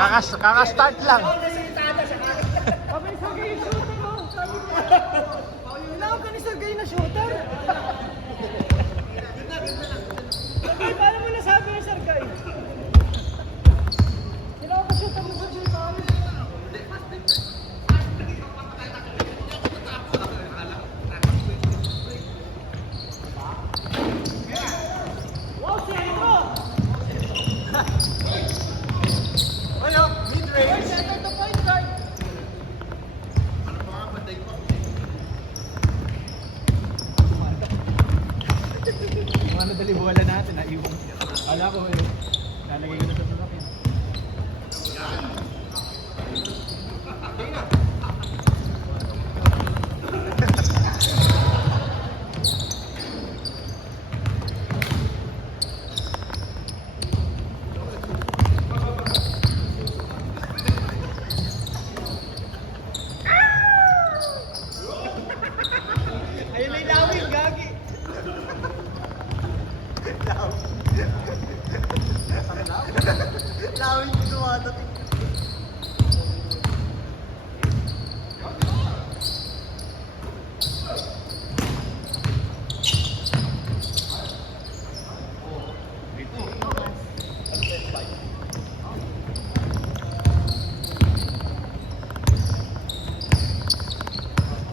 Kaka-start lang. Sabi ni Sergey yung shooter, no? Kailangan ka ni Sergey na shooter. Sergey, paano mo nasabi ni Sergey? Kailangan ka shooter mo sa shooter. Wow, si Andro! Ano? Mid-range. Center the point guard. Mga nadali buwala natin, naiwan. Kala ko yun. Lalagay ko na sa sasakyan. Ayun na yung lawin, gagi. Lawin ko dumadating.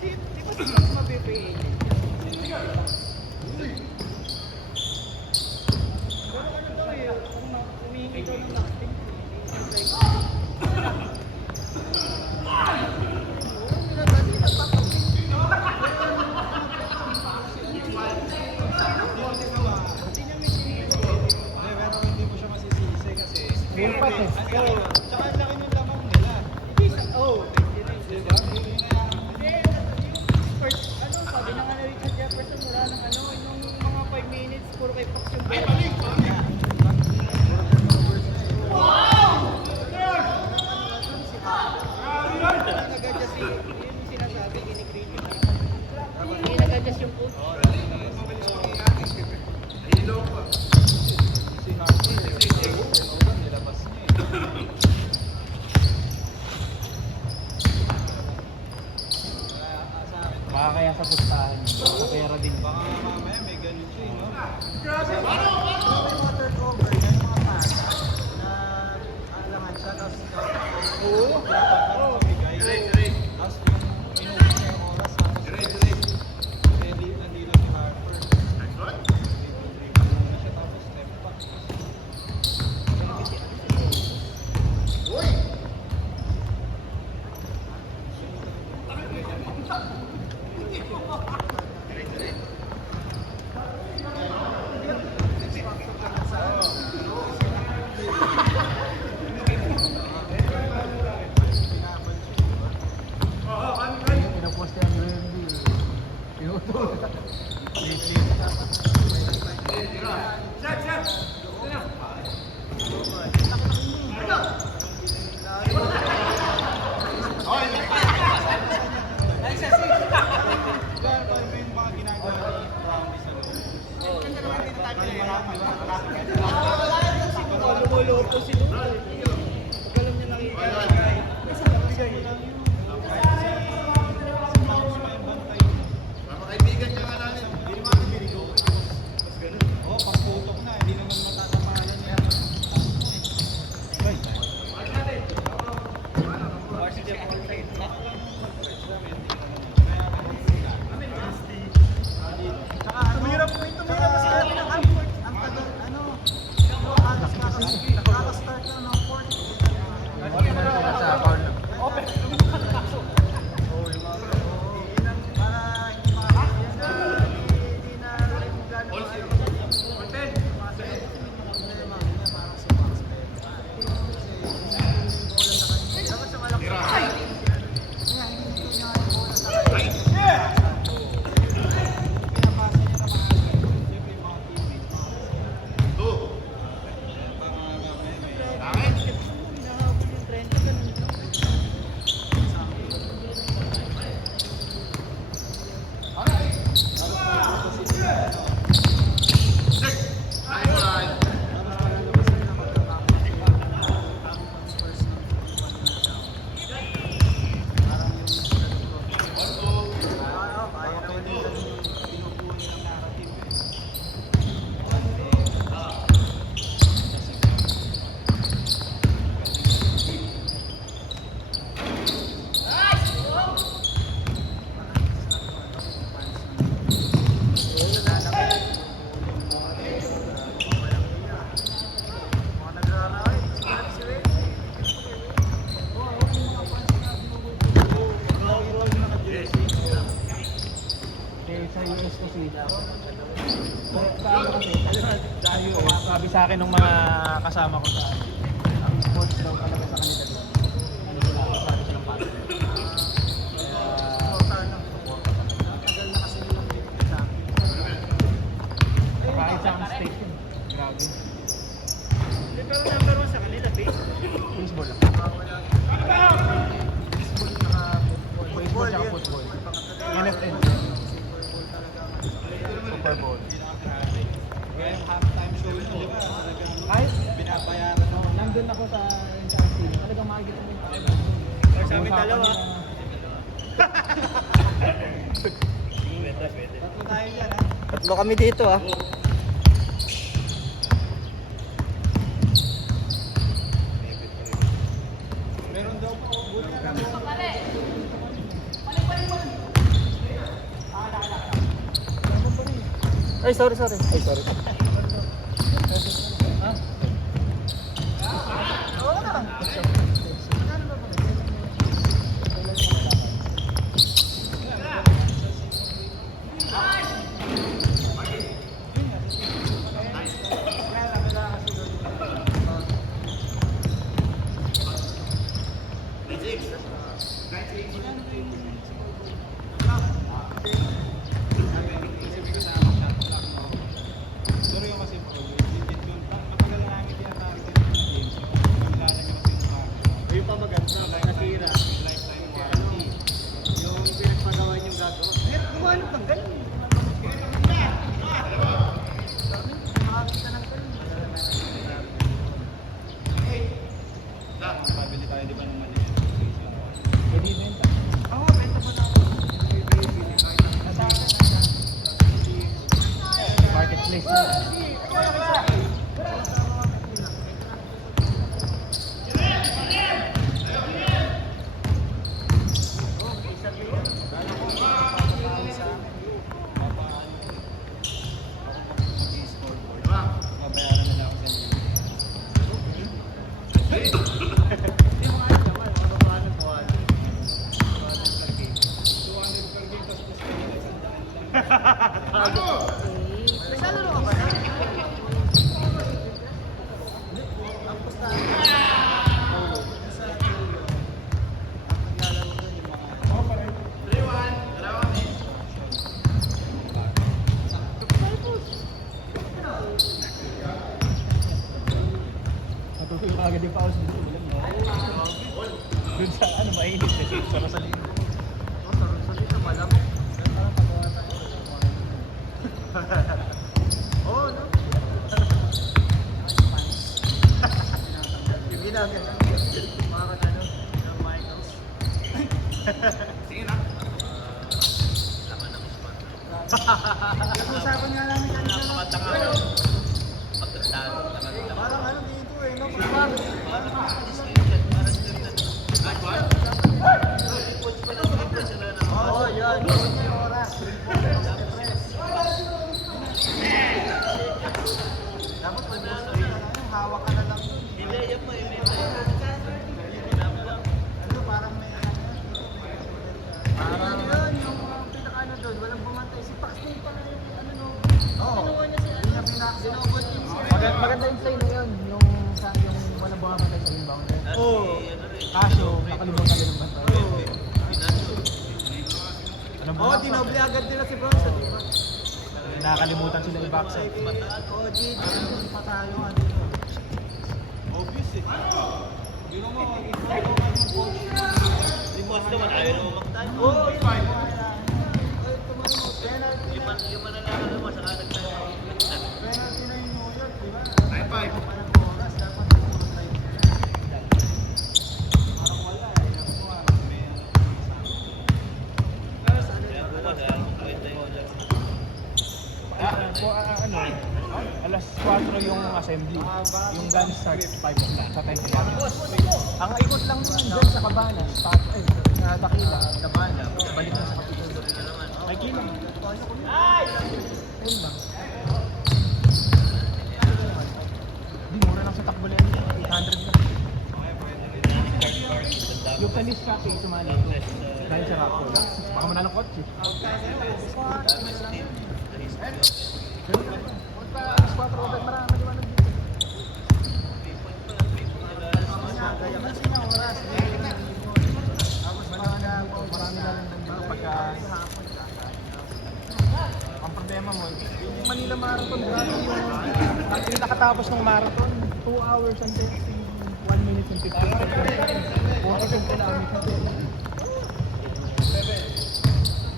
Di ba si Max mapipiliin? Pero ano daw eh, kung humihingi daw ng acting, Game pass eh. Tsaka ang laki ng lamang nila. Sabi na nga na Richard Jefferson, wala ng yung mga 5 minutes, puro kay Fox yung ball. Nag-adjust yun yung sinasabi, ini-critic. Hindi nag-adjust yung coach. Nilabas niya eh. Sa akin, Baka kaya sa pustahan. Sa pera din. baka mamaya may ganun siya eh, no? Water cover, yan mga para na alangan siya. Oo. Tapos yung inuwi niya yung oras tapos nandito si Harper. Inuwi siya tapos step back. Pinapost yan yung pinutol. Ano yung mga ginagawa ni Brownie sa loob? Baka lumuluto si Luka. Pag alam niya nakikita. Isa lang bigay. Oo, pagputok na, hindi naman matatamalan yan. Tumira po ito, tumira po sa amin ng Hamburg. Ang tagal, ano, nakaka-start lang ng 4. sa akin ng mga kasama ko sa ang sports daw talaga sa kanila dito. Ano sila, sabi silang pato. Kahit sa ang state yun. Grabe. Pero number 1 sa kanila, base. Baseball lang. Baseball tsaka football. NFL. Super Bowl. Kaya yung halftime show nyo, di ba? Talagang Kahit binabayaran mo. nandun ako sa NCRC, talagang makikita mo yung tao. Or sa amin dalawa. Tatlo tayo yan, ha? Tatlo kami dito ah. Meron daw po, buti na lang po. Ay, sorry. Ay, sorry. Siguro yung kasi po, legit yun. Matagal na namin tinatawag din ng games. Pagkilala nyo kasi yung mga Yung pa maganda, nasira. lifetime warranty. Yung pinagpagawa niyong gagawa. Eh, gumano kang ganun. Pabili tayo di ba ng mali? Pwede ibenta. Ako, benta mo na ako. Marketplace na. Babayaran nila ako sa inyo. Hindi mo kaya naman, mga babae po. 200 per game, tapos plus kayo na isang daan lang. Naglalaro ka ba na? Ang pusta. Natutuyo ka agad yung pause dito. Dun sa ano, mainit kasi sa Rosalino. Oo, no? Yung ginagano. Mga katano, ng Michaels. Sige na. Usapan nga namin kanina. Parang ano dito eh, no? Oo, yan. Yung oras. Dapat pag hawak ka na lang dun. Hindi, yan po. Ano, parang may parang yun, yung pinaka-ano doon, walang bumantay. Si Paxton pa na yung ano no. Oo. Kinuha niya sila. Sinobot yung Maganda yung play na yun. Yung walang bumabatay sa inbounder. Oo. Kaso, nakalimutan din ng basta. Anong Oo, bumabasa? dinoble agad nila si Bronson, di ba? Nakalimutan sila i-backside. Oo, Gigi, patalo nga dito. Obvious eh. Biro mo, ikaw yung coach. Boss naman, ayaw naman magtayo. Oo, yun. Lima na lang naman, saka nagtayo. Penalty na yung New York, di ba? Ay, five. Parang oras, dapat puro tayo. Parang wala eh. Parang may Ano, alas 4 yung assembly. Yung gun starts 5 o'clock sa 10 o'clock. Ang ikot lang naman dyan sa Cabanas, sa Dakila, Cabanas, balik na sa Kapitol. May kilang. Ayun lang. Di, mura lang sa takbo na yun. 800 lang. Yung talis cafe, sumali ko. Dahil sa Raptor. Baka manalo kotse. Ganun lang. Huwag pa alas 4 agad, marami naman dito. Marami na lang pagka ang problema mo, yung Manila Marathon, grabe yung nakatapos ng marathon, 2 hours and 1 minute and 50 seconds. 40 kilometers.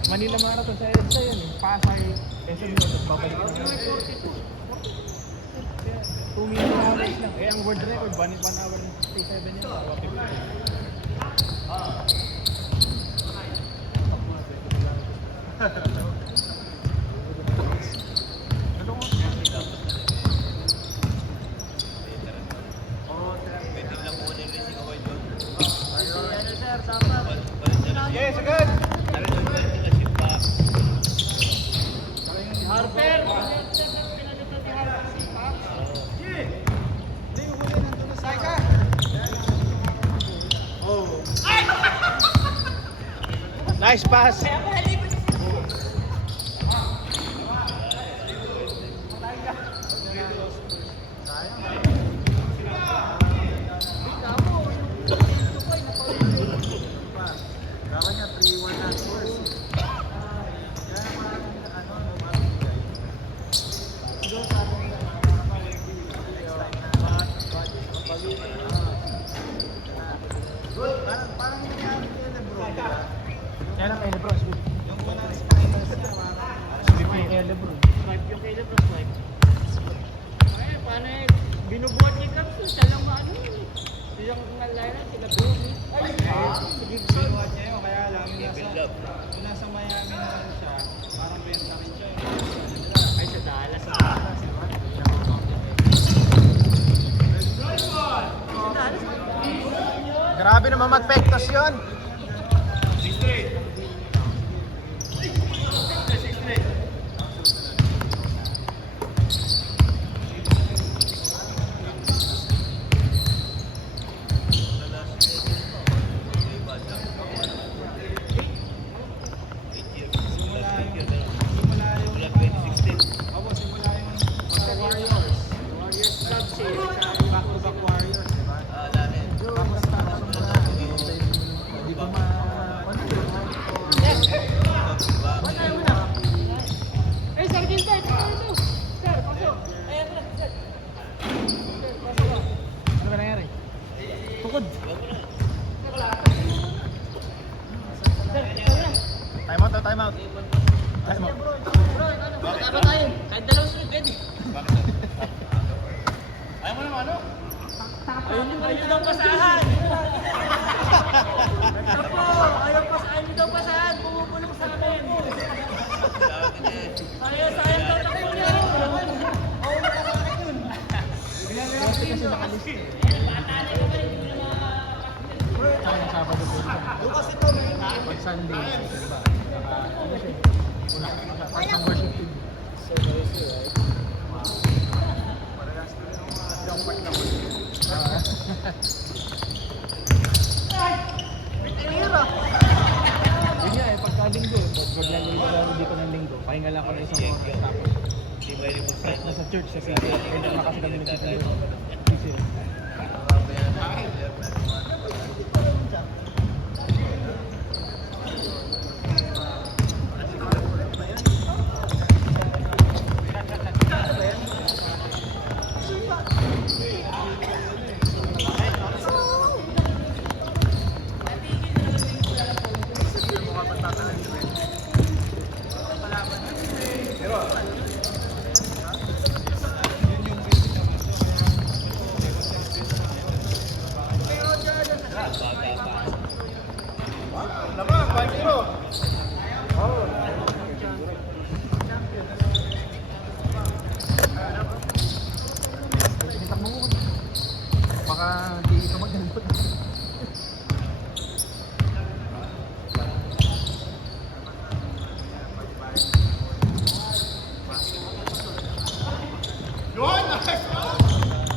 Manila Marathon sa EDSA yan eh. Pasay, SM tapos babalik na. 2 minute hours lang. Eh, ang world record, 1 hour and 57 yun. Yes, agad! Harper! Nice pass! Yan ang kay Lebron, sweep. Sweep yung kay Lebron. Swipe yung kay Lebron, swipe. Ay, paano eh, binubuhat ni Caps, siya lang maano yun eh. Silang ngalala, sila Boom. Ay, sige, Binuhat niya yun, kaya lang kung nasa Miami naman siya, parang benta rin siya. ay sa Dallas. Grabe naman mag-pektos yun. Simula yung Warriors. Warriors Club siya. Back-to-back Warriors, di ba? Hindi ko ma... Eh, Sergeant Tay, ito. Sir, pasok. Ay, ito na, sir. Sir, pasok. Ano ba nangyari? Tukod. Sir, ito na. Time out, time out. Time out. Bro, ano? Mataba tayo. Kahit dalawang sunod, pwede. Ayaw mo naman, ano? Ayun ang pasahan. Tapo, ayaw daw pasahan. Pumupulong sa amin. Sayang daw takbo niya. Kasi nakalista eh. Tsaka yung Sabado po. Pag Sunday, diba? Saka, ano siya? Parang sa worship team. Yun nga eh, pagka linggo, pag dito ng linggo, pahinga lang ako ng isang oras. Tapos, nasa church sa city. Kaya na kasi kami nagtitilo. Busy. Lamang, 5-0. Kita mo ko. Baka di ka magandot.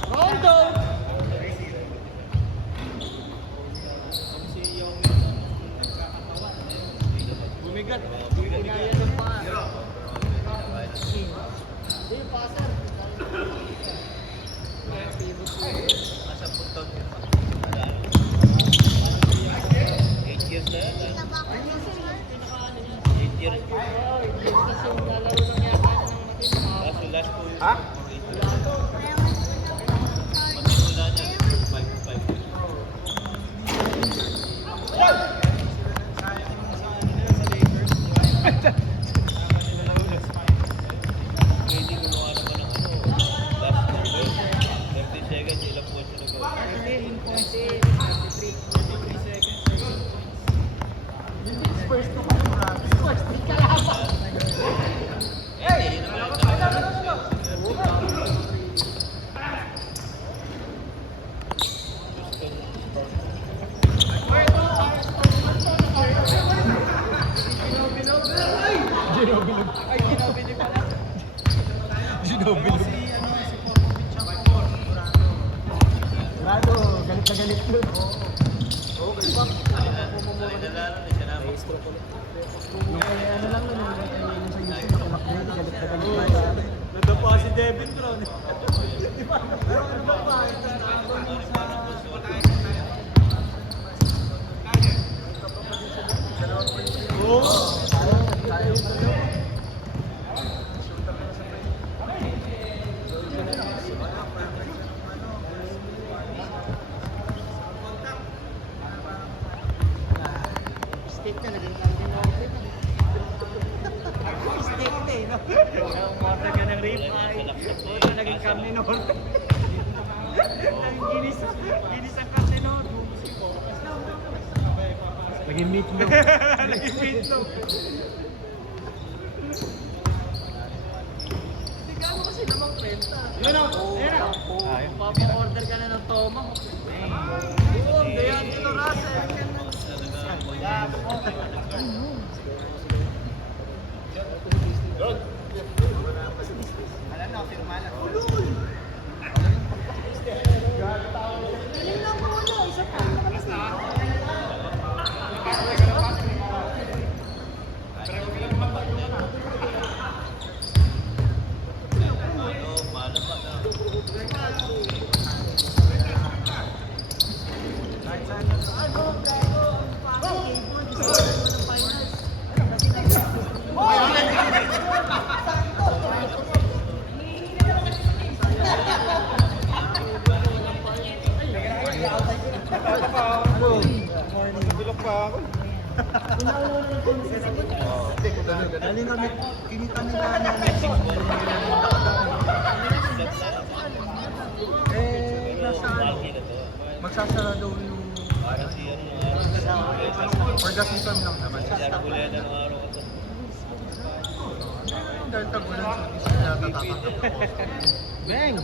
Rondo! Bumigat. Kinaya ng pa. Hindi, passer. Pivot. na galit doon. Oo, kasi bak. Yung ano lang nun, yung sa YouTube, nakalak na yun, galit na galit na yun. Nadapa si Devin Brown. Pero ano ba ba? Ito na ako sa... Steak na, naging kambing open. Steak na eh, no? Order ka ng rib eye. Order naging kambing open. Naging ginis ang kambing open. Naging meatloaf. Naging meatloaf. Hindi ka mo kasi namang kwenta. Yun o. Ayan na. Ayun. Papa-order ka na ng tomahawk. Oo, ganyan dito Russell. Tulog pa ako. Dali kami, kinita nila na nasa ano, magsasara daw yung for the season lang naman. Dahil tagulan sa isa na natatanggap ako. Beng!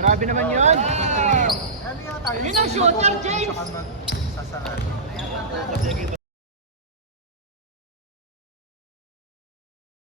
Grabe naman yun! Yun ang shooter, James! Saka magsasara.